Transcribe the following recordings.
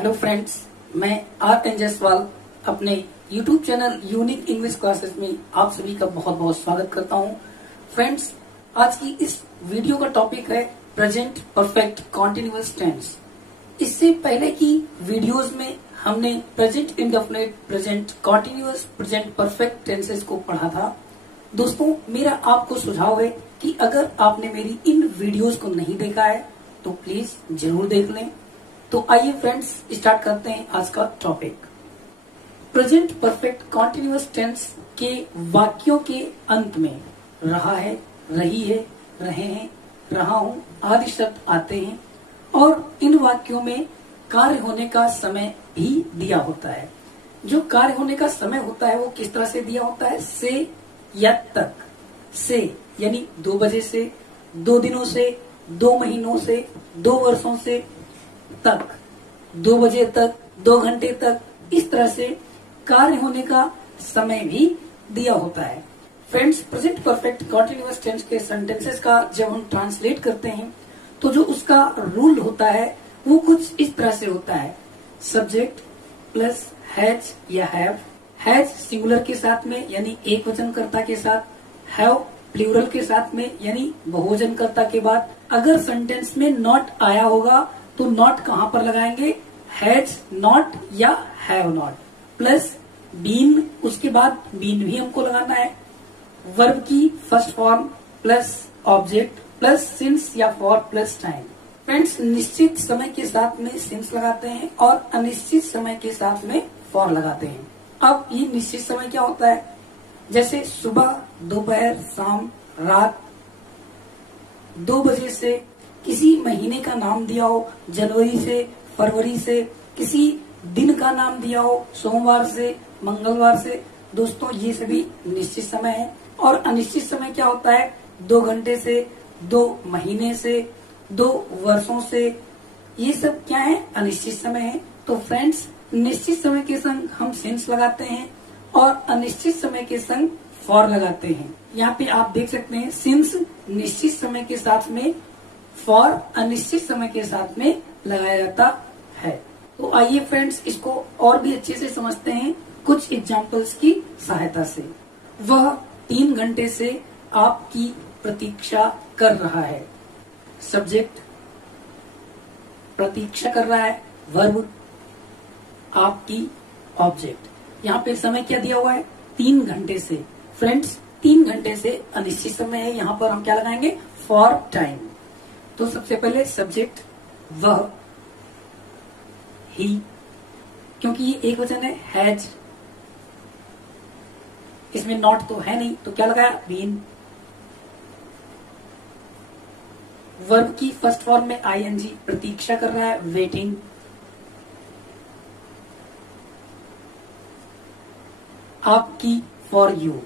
Hello friends, मैं are N Jaiswal अपने YouTube channel unique English classes में आप सभी का बहुत बहुत स्वागत करता हूं। फ्रेंड्स, आज की इस वीडियो का टॉपिक है प्रेजेंट परफेक्ट कॉन्टिन्यूअस टेंस। इससे पहले की वीडियोस में हमने present indefinite, present continuous, present perfect tenses को पढ़ा था। दोस्तों, मेरा आपको सुझाव है कि अगर आपने मेरी इन वीडियोस को नहीं देखा है तो प्लीज जरूर देख लें। तो आइए फ्रेंड्स, स्टार्ट करते हैं आज का topic. Present perfect continuous tense के वाक्यों के अंत में रहा है, रही है, रहे हैं, रहा हूं आदि शब्द आते हैं और इन वाक्यों में कार्य होने का समय भी दिया होता है। जो कार्य होने का समय होता है वो किस तरह से दिया होता है? से या तक। से यानी 2 बजे से, 2 दिनों से, 2 महीनों से, 2 वर्षों से, तक 2 बजे तक, 2 घंटे तक, इस तरह से कार्य होने का समय भी दिया होता है। Friends, present perfect continuous tense के सेंटेंसेस का जब हम ट्रांसलेट करते हैं तो जो उसका रूल होता है वो कुछ इस तरह से होता है। सब्जेक्ट प्लस हैज या हैव, हैज सिंगुलर के साथ में यानी एक वचनकर्ता के साथ, हैव प्लूरल के साथ में यानी बहुवचनकर्ता के बाद। अगर सेंटेंस में नॉट आया होगा तो नॉट कहां पर लगाएंगे? हैज नॉट या हैव नॉट। प्लस बीन, उसके बाद बीन भी हमको लगाना है। वर्ब की first form plus object plus since या फॉर प्लस टाइम। फ्रेंड्स, निश्चित समय के साथ में सिंस लगाते हैं और अनिश्चित समय के साथ में फॉर लगाते हैं। अब ये निश्चित समय क्या होता है? जैसे सुबह, दोपहर, शाम, रात, 2 बजे से, किसी महीने का नाम दिया हो, जनवरी से, फरवरी से, किसी दिन का नाम दिया हो, सोमवार से, मंगलवार से। दोस्तों, ये सभी निश्चित समय है। और अनिश्चित समय क्या होता है? 2 घंटे से, 2 महीने से, 2 वर्षों से, ये सब क्या है? अनिश्चित समय है। तो फ्रेंड्स, निश्चित समय के संग हम सिंस लगाते हैं और अनिश्चित समय के संग फॉर लगाते हैं। यहाँ पे आप देख सकते हैं, सिंस निश्चित समय के साथ में, फॉर अनिश्चित समय के साथ में लगाया जाता है। तो आइए फ्रेंड्स, इसको और भी अच्छे से समझते हैं कुछ एग्जाम्पल्स की सहायता से। वह 3 घंटे से आपकी प्रतीक्षा कर रहा है। सब्जेक्ट प्रतीक्षा कर रहा है, वर्ब आपकी, ऑब्जेक्ट। यहाँ पे समय क्या दिया हुआ है? 3 घंटे से। फ्रेंड्स, 3 घंटे से अनिश्चित समय है, यहाँ पर हम क्या लगाएंगे? For time. तो सबसे पहले सब्जेक्ट वह, ही, क्योंकि ये एक वचन है, हैज, इसमें नॉट तो है नहीं तो क्या लगाया? बीन। वर्ब की फर्स्ट फॉर्म में आईएनजी, प्रतीक्षा कर रहा है, वेटिंग। आपकी, फॉर यू।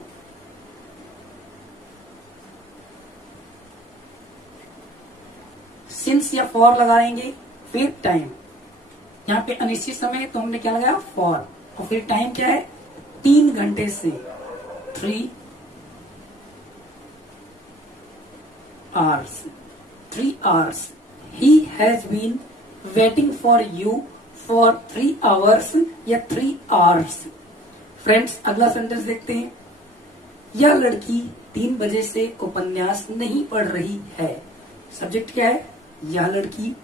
सिंस या फॉर लगाएंगे, फिर टाइम। यहाँ पे अनिश्चित समय है तो हमने क्या लगाया? फॉर। और फिर टाइम क्या है? 3 घंटे से, 3 hours, 3 hours. He has been waiting for you for 3 hours या 3 hours. फ्रेंड्स, अगला सेंटेंस देखते हैं। यह लड़की 3 बजे से उपन्यास नहीं पढ़ रही है। सब्जेक्ट क्या है? यह लड़की।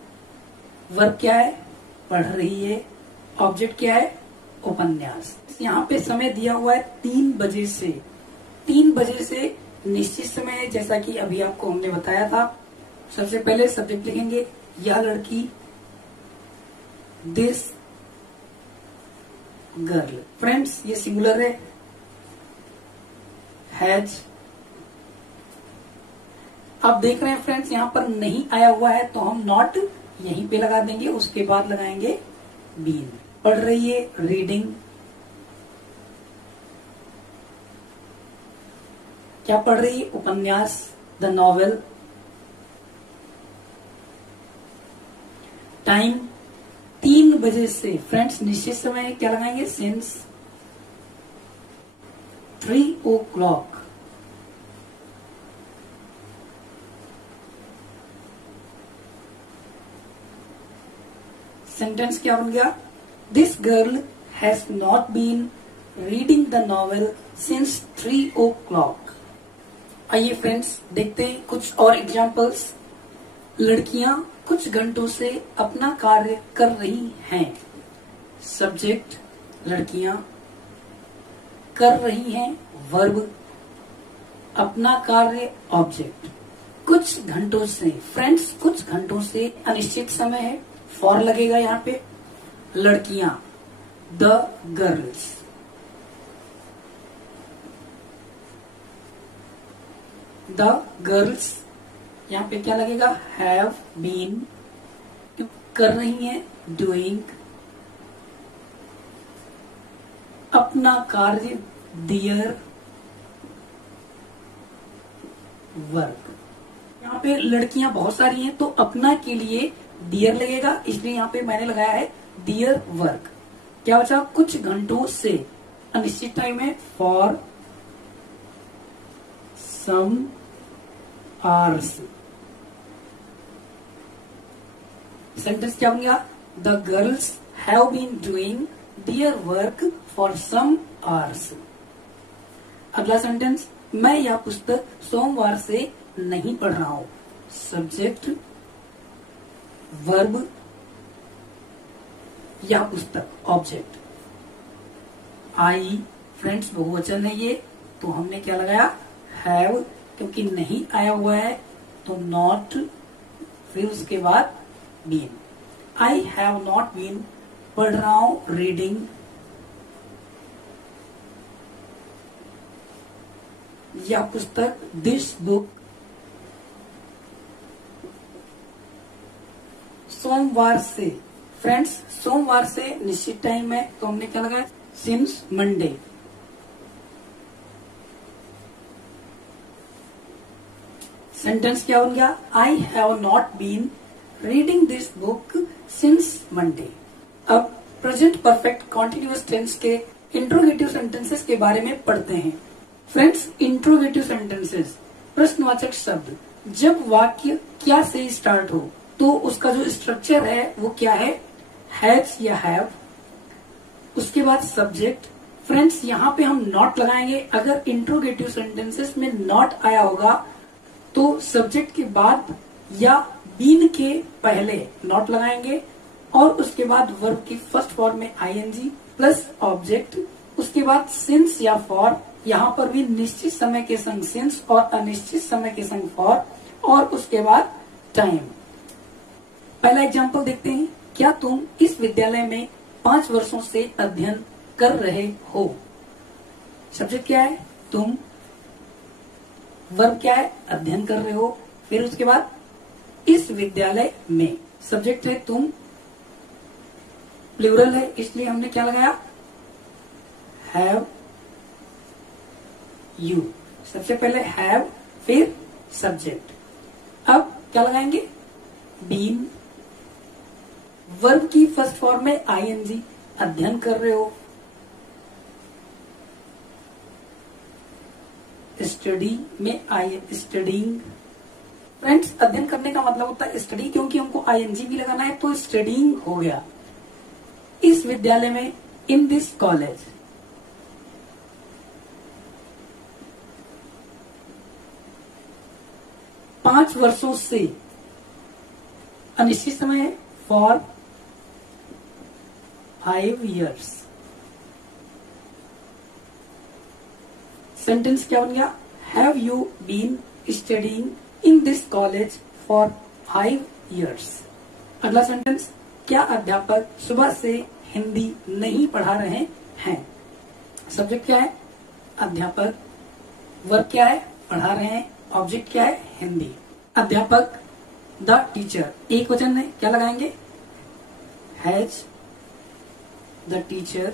वर्ब क्या है? पढ़ रही है। ऑब्जेक्ट क्या है? उपन्यास। यहाँ पे समय दिया हुआ है 3 बजे से। 3 बजे से निश्चित समय है, जैसा कि अभी आपको हमने बताया था। सबसे पहले सब्जेक्ट लिखेंगे, यह लड़की, दिस गर्ल। फ्रेंड्स, ये सिंगुलर है, हैज। आप देख रहे हैं फ्रेंड्स, यहाँ पर नहीं आया हुआ है तो हम नॉट यहीं पे लगा देंगे, उसके बाद लगाएंगे बीन। पढ़ रही है, रीडिंग। क्या पढ़ रही है? उपन्यास, द नॉवेल। टाइम 3 बजे से। फ्रेंड्स, निश्चित समय है, क्या लगाएंगे? Since 3 o'clock। सेंटेंस क्या बन गया? This girl has not been reading the novel since 3 o'clock। आइए फ्रेंड्स देखते हैं कुछ और एग्जाम्पल्स। लड़कियां कुछ घंटों से अपना कार्य कर रही हैं। सब्जेक्ट लड़कियां, कर रही हैं वर्ब, अपना कार्य ऑब्जेक्ट। कुछ घंटों से, फ्रेंड्स कुछ घंटों से अनिश्चित समय है, फॉर लगेगा यहाँ पे। लड़कियां द गर्ल्स, द गर्ल्स यहाँ पे क्या लगेगा? हैव बीन, कर रही हैं डूइंग, अपना कार्य दियर वर्क। यहाँ पे लड़कियां बहुत सारी हैं तो अपना के लिए दियर लगेगा, इसलिए यहाँ पे मैंने लगाया है दियर वर्क। क्या बचा? कुछ घंटों से, अनिश्चित टाइम है, फॉर सम आवर्स। सेंटेंस क्या बन गया? The girls have been doing their work for some hours. अगला सेंटेंस, मैं यह पुस्तक सोमवार से नहीं पढ़ रहा हूं। सब्जेक्ट वर्ब, यह पुस्तक ऑब्जेक्ट। आई, फ्रेंड्स बहुवचन है ये, तो हमने क्या लगाया? हैव, क्योंकि नहीं आया हुआ है तो नॉट, फिर उसके बाद been. I have not been, पढ़ रहा हूं रीडिंग। यह पुस्तक, दिस बुक, सोमवार से, फ्रेंड्स सोमवार से निश्चित टाइम है तो हमने क्या लगाया? Since Monday. सेंटेंस क्या बन गया? I have not been reading this book since Monday. अब प्रेजेंट परफेक्ट कॉन्टिन्यूअस टेंस के इंट्रोगेटिव सेंटेंसेस के बारे में पढ़ते हैं। फ्रेंड्स इंट्रोगेटिव सेंटेंसेस, प्रश्नवाचक शब्द, जब वाक्य क्या से स्टार्ट हो तो उसका जो स्ट्रक्चर है वो क्या है? हैज या हैव। उसके बाद सब्जेक्ट। फ्रेंड्स यहाँ पे हम नॉट लगाएंगे। अगर इंट्रोगेटिव सेंटेंसेस में नॉट आया होगा तो सब्जेक्ट के बाद या बीन के पहले नॉट लगाएंगे और उसके बाद वर्ब की फर्स्ट फॉर्म में आईएनजी प्लस ऑब्जेक्ट। उसके बाद सिंस या फॉर, यहाँ पर भी निश्चित समय के संग सिंस और अनिश्चित समय के संग फॉर, और उसके बाद टाइम। पहला एग्जाम्पल देखते हैं। क्या तुम इस विद्यालय में 5 वर्षों से अध्ययन कर रहे हो? सब्जेक्ट क्या है? तुम। वर्ब क्या है? अध्ययन कर रहे हो। फिर उसके बाद इस विद्यालय में, सब्जेक्ट है तुम, प्लूरल है इसलिए हमने क्या लगाया? Have you. सबसे पहले हैव, फिर सब्जेक्ट। अब क्या लगाएंगे? बीन। वर्ब की फर्स्ट फॉर्म में आईएनजी, अध्ययन कर रहे हो। स्टडी में आई, स्टडीइंग। फ्रेंड्स अध्ययन करने का मतलब होता है स्टडी, क्योंकि हमको आईएनजी भी लगाना है तो स्टडीइंग हो गया। इस विद्यालय में, इन दिस कॉलेज। पांच वर्षों से, अनिश्चित समय है, फॉर 5 years। सेंटेंस क्या बन गया? Have you been studying in this college for 5 years। अगला सेंटेंस, क्या अध्यापक सुबह से हिंदी नहीं पढ़ा रहे हैं? सब्जेक्ट क्या है? अध्यापक। वर्ब क्या है? पढ़ा रहे हैं। ऑब्जेक्ट क्या है? हिंदी। अध्यापक द टीचर, एक वचन है, क्या लगाएंगे? Has the teacher.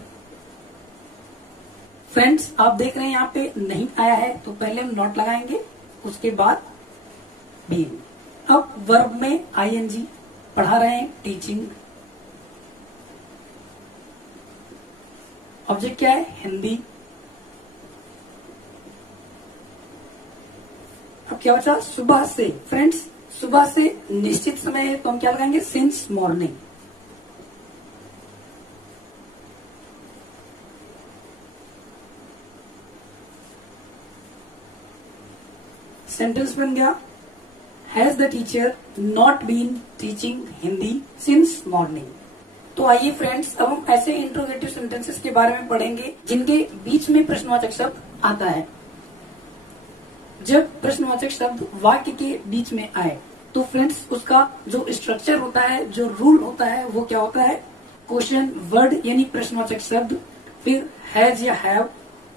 फ्रेंड्स आप देख रहे हैं यहाँ पे नहीं आया है तो पहले हम नॉट लगाएंगे, उसके बाद बीन। अब वर्ब में आईएनजी, पढ़ा रहे हैं, टीचिंग। ऑब्जेक्ट क्या है? हिंदी। अब क्या बचा? सुबह से। फ्रेंड्स सुबह से निश्चित समय है तो हम क्या लगाएंगे? Since morning. सेंटेंस बन गया, has the teacher not been teaching Hindi since morning. तो आइए फ्रेंड्स, अब हम ऐसे इंट्रोगेटिव सेंटेंसेस के बारे में पढ़ेंगे जिनके बीच में प्रश्नवाचक शब्द आता है। जब प्रश्नवाचक शब्द वाक्य के बीच में आए तो फ्रेंड्स उसका जो स्ट्रक्चर होता है, जो रूल होता है, वो क्या होता है? क्वेश्चन वर्ड यानी प्रश्नवाचक शब्द, फिर हैज या हैव,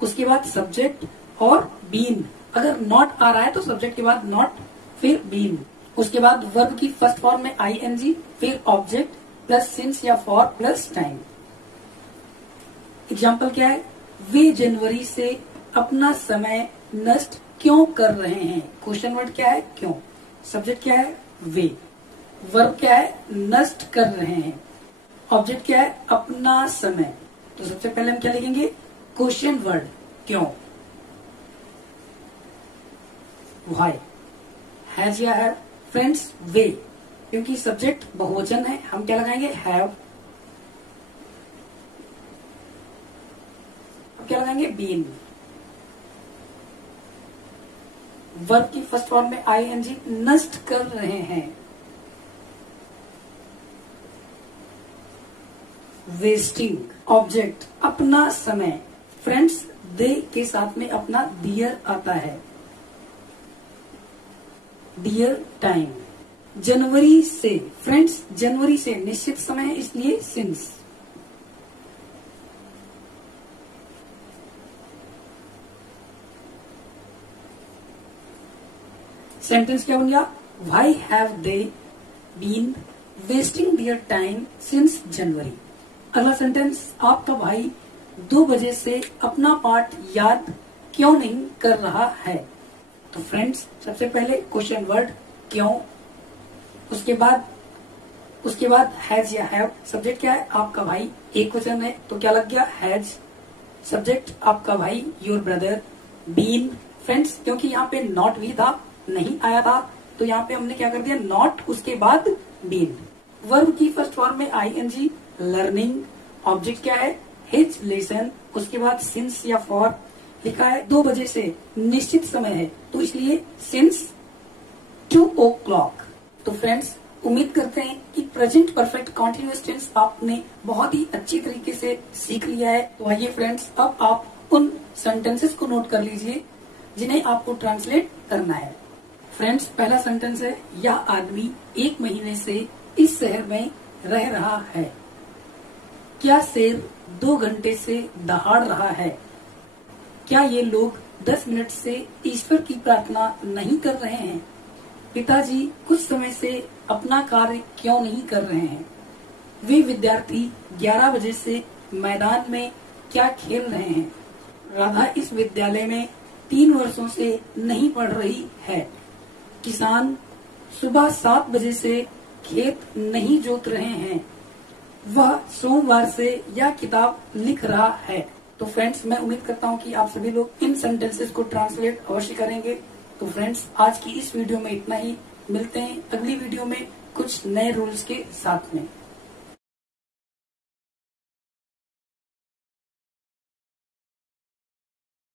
उसके बाद सब्जेक्ट और बीन। अगर नॉट आ रहा है तो सब्जेक्ट के बाद नॉट, फिर बीन, उसके बाद वर्ब की फर्स्ट फॉर्म में आईएनजी, फिर ऑब्जेक्ट प्लस सिंस या फॉर प्लस टाइम। एग्जाम्पल क्या है? वे जनवरी से अपना समय नष्ट क्यों कर रहे हैं? क्वेश्चन वर्ड क्या है? क्यों। सब्जेक्ट क्या है? वे। वर्ब क्या है? नष्ट कर रहे हैं। ऑब्जेक्ट क्या है? अपना समय। तो सबसे पहले हम क्या लिखेंगे? क्वेश्चन वर्ड क्यों। व्हाई। हैज या हैव? फ्रेंड्स वे, क्योंकि सब्जेक्ट बहुवचन है, हम क्या लगाएंगे? हैव। अब क्या लगाएंगे? बीन। वर्ब की फर्स्ट फॉर्म में आईएनजी, नष्ट कर रहे हैं। वेस्टिंग। ऑब्जेक्ट अपना समय। फ्रेंड्स दे के साथ में अपना डियर आता है। Dear time. जनवरी से, फ्रेंड्स जनवरी से निश्चित समय है इसलिए सिंस। सेंटेंस क्या बन गया? Why have they been wasting their time since January? अगला सेंटेंस, आपका भाई 2 बजे से अपना पाठ याद क्यों नहीं कर रहा है? तो फ्रेंड्स सबसे पहले क्वेश्चन वर्ड क्यों, उसके बाद हैज या हैव। सब्जेक्ट क्या है? आपका भाई, एक वचन है तो क्या लग गया? हैज। सब्जेक्ट आपका भाई, योर ब्रदर। बीन। फ्रेंड्स क्योंकि यहाँ पे नॉट भी था, नहीं आया था, तो यहाँ पे हमने क्या कर दिया? नॉट, उसके बाद बीन। वर्ब की फर्स्ट फॉर्म में आईएनजी, लर्निंग। ऑब्जेक्ट क्या है? हिज लेसन, उसके बाद सिंस या फॉर। लिखा है 2 बजे से, निश्चित समय है तो इसलिए सिंस 2 o'clock। तो फ्रेंड्स उम्मीद करते हैं कि प्रेजेंट परफेक्ट कॉन्टिन्यूअस टेंस आपने बहुत ही अच्छी तरीके से सीख लिया है। तो आइए फ्रेंड्स, अब आप उन सेंटेंसेस को नोट कर लीजिए जिन्हें आपको ट्रांसलेट करना है। फ्रेंड्स पहला सेंटेंस है, यह आदमी 1 महीने से इस शहर में रह रहा है। क्या शेर 2 घंटे से दहाड़ रहा है? क्या ये लोग 10 मिनट से ईश्वर की प्रार्थना नहीं कर रहे हैं? पिताजी कुछ समय से अपना कार्य क्यों नहीं कर रहे हैं? वे विद्यार्थी 11 बजे से मैदान में क्या खेल रहे हैं? राधा इस विद्यालय में 3 वर्षों से नहीं पढ़ रही है। किसान सुबह 7 बजे से खेत नहीं जोत रहे हैं। वह सोमवार से यह किताब लिख रहा है। तो फ्रेंड्स मैं उम्मीद करता हूँ कि आप सभी लोग इन सेंटेंसेस को ट्रांसलेट अवश्य करेंगे। तो फ्रेंड्स आज की इस वीडियो में इतना ही। मिलते हैं अगली वीडियो में कुछ नए रूल्स के साथ में।